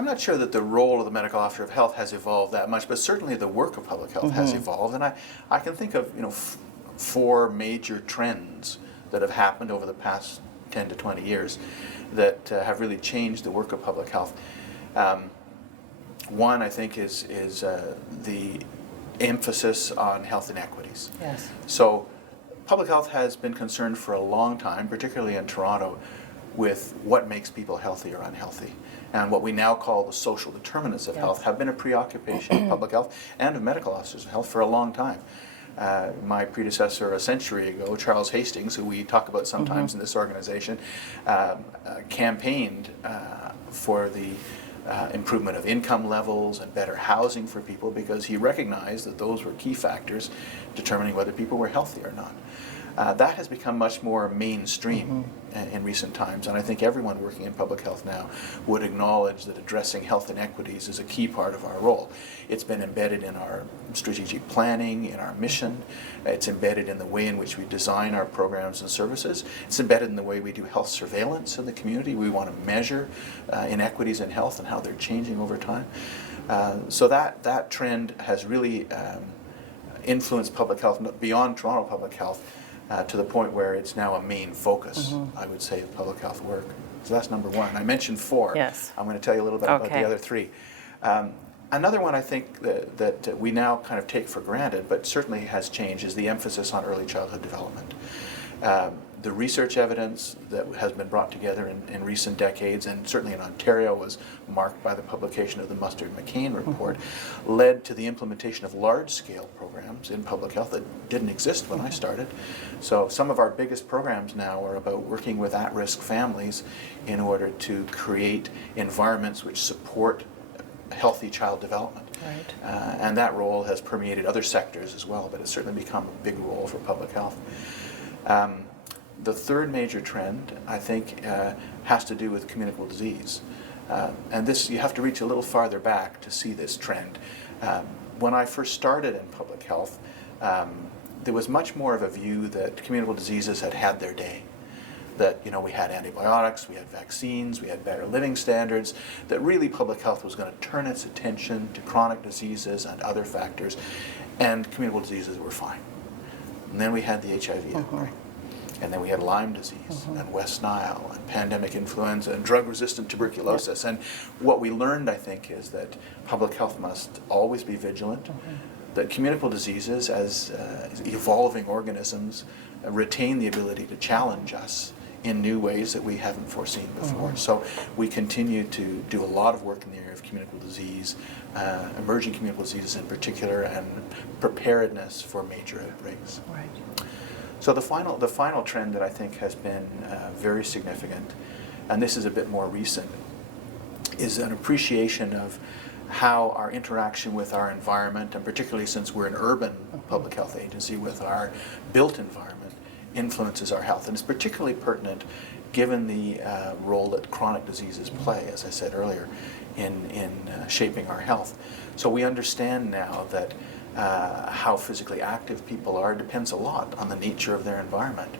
I'm not sure that the role of the medical officer of health has evolved that much, but certainly the work of public health has evolved. And I can think of, four major trends that have happened over the past 10 to 20 years that have really changed the work of public health. One, I think, is the emphasis on health inequities. Yes. So public health has been concerned for a long time, particularly in Toronto, with what makes people healthy or unhealthy. And what we now call the social determinants of health have been a preoccupation of public health and of medical officers of health for a long time. My predecessor a century ago, Charles Hastings, who we talk about sometimes in this organization, campaigned for the improvement of income levels and better housing for people, because he recognized that those were key factors determining whether people were healthy or not. That has become much more mainstream in recent times, and I think everyone working in public health now would acknowledge that addressing health inequities is a key part of our role. It's been embedded in our strategic planning, in our mission. It's embedded in the way in which we design our programs and services. It's embedded in the way we do health surveillance in the community. We want to measure inequities in health and how they're changing over time. So that trend has really influenced public health beyond Toronto public health, to the point where it's now a main focus, I would say, of public health work. So that's number one. I mentioned four. Yes. I'm going to tell you a little bit about the other three. Another one I think that we now kind of take for granted, but certainly has changed, is the emphasis on early childhood development. The research evidence that has been brought together in recent decades, and certainly in Ontario was marked by the publication of the Mustard-McCain report, led to the implementation of large-scale programs in public health that didn't exist when I started. So some of our biggest programs now are about working with at-risk families in order to create environments which support healthy child development. Right. And that role has permeated other sectors as well, but it's certainly become a big role for public health. The third major trend, I think, has to do with communicable disease. And this, you have to reach a little farther back to see this trend. When I first started in public health, there was much more of a view that communicable diseases had had their day. That, we had antibiotics, we had vaccines, we had better living standards, that really public health was going to turn its attention to chronic diseases and other factors, and communicable diseases were fine. And then we had the HIV outbreak. And then we had Lyme disease and West Nile and pandemic influenza and drug-resistant tuberculosis. And what we learned, I think, is that public health must always be vigilant, that communicable diseases, as evolving organisms, retain the ability to challenge us in new ways that we haven't foreseen before. So we continue to do a lot of work in the area of communicable disease, emerging communicable diseases in particular, and preparedness for major outbreaks. Right. So the final trend that I think has been very significant, and this is a bit more recent, is an appreciation of how our interaction with our environment, and particularly since we're an urban public health agency with our built environment, influences our health. And it's particularly pertinent given the role that chronic diseases play, as I said earlier, in shaping our health. So we understand now that how physically active people are depends a lot on the nature of their environment.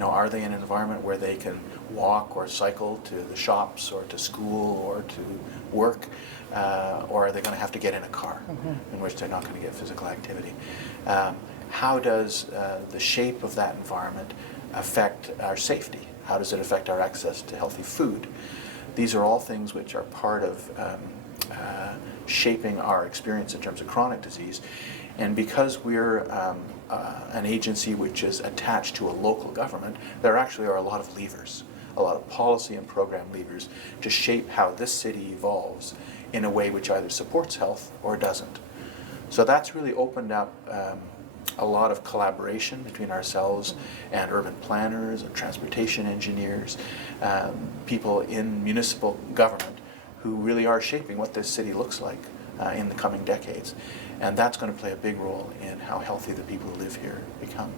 Are they in an environment where they can walk or cycle to the shops or to school or to work, or are they going to have to get in a car in which they're not going to get physical activity? How does the shape of that environment affect our safety? How does it affect our access to healthy food? These are all things which are part of shaping our experience in terms of chronic disease. And because we're an agency which is attached to a local government, there actually are a lot of levers, a lot of policy and program levers to shape how this city evolves in a way which either supports health or doesn't. So that's really opened up a lot of collaboration between ourselves and urban planners and transportation engineers, people in municipal government who really are shaping what this city looks like in the coming decades. And that's going to play a big role in how healthy the people who live here become.